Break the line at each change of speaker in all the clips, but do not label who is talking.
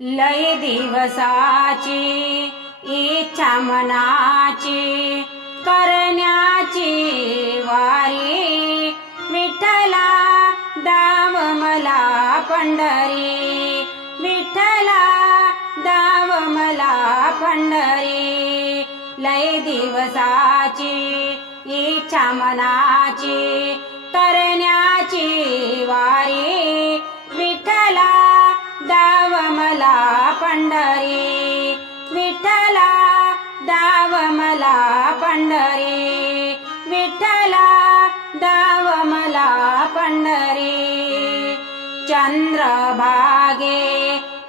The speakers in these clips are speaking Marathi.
लय दिवसाची इच्छा मनाची करण्याची वारी. विठ्ठला दाव मला पंढरी विठ्ठला दाव मला पंढरी. लय दिवसाची इच्छा मनाची कर पंढरी विठ्ठला दाव मला पंढरी विठ्ठला दाव मला पंढरी. चंद्रभागे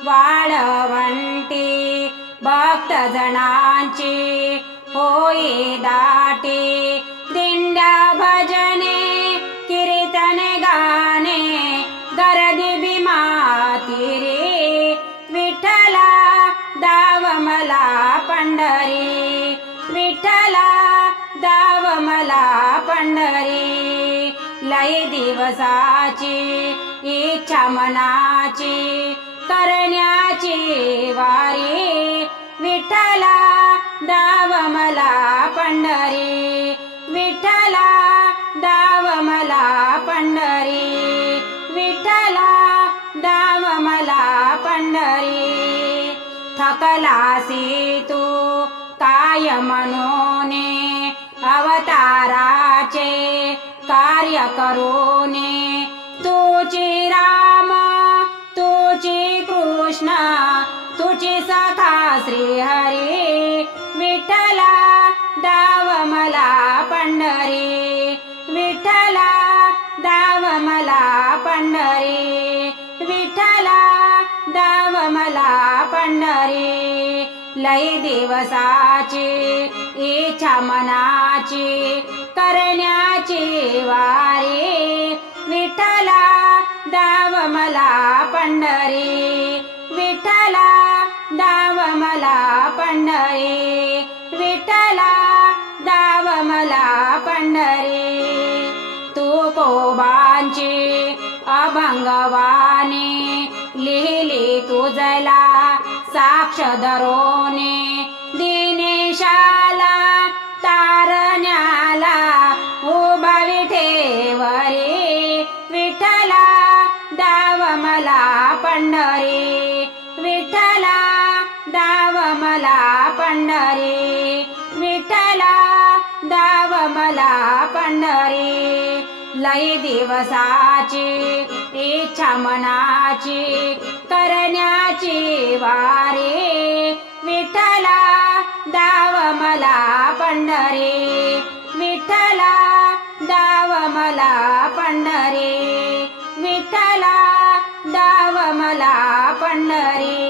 वाळवंटी भक्त जणांची होई दा पंढरी विठ्ठला दाव मला पंढरी. लय दिवसाची इच्छा मनाची करण्याची वारी. विठ्ठला दाव मला पंढरी विठ्ठला दाव मला पंढरी. विठ्ठला दाव मला पंढरी. थकलासी तू काय मनोने अवताराचे कार्य करोने। तुची राम तुची कृष्ण तुची सखा श्री हरी विठ्ठला दाव मला पंढरी विठ्ठला दाव मला पंढरी विठ्ठला दाव मला पंढरी लय दिवसाची इच्छा मनाची करण्याची वारी विठला दाव मला पंढरी विठला दाव मला पंढरी विठला दाव मला पंढरी. तू कोबांची अभंगवाणी लिहिली तुझला साक्ष धरोने दिनेशाला तारण्याला उभा विठेवरी विठ्ठला दाव मला पंढरी विठ्ठला दाव मला पंढरी विठ्ठला दाव मला पंढरी. लय दिवसाची इच्छा मनाची करण्याची वारे विठ्ठला दाव मला पंढरे. विठ्ठला दाव मला पंढरे. विठ्ठला दाव मला पंढरी.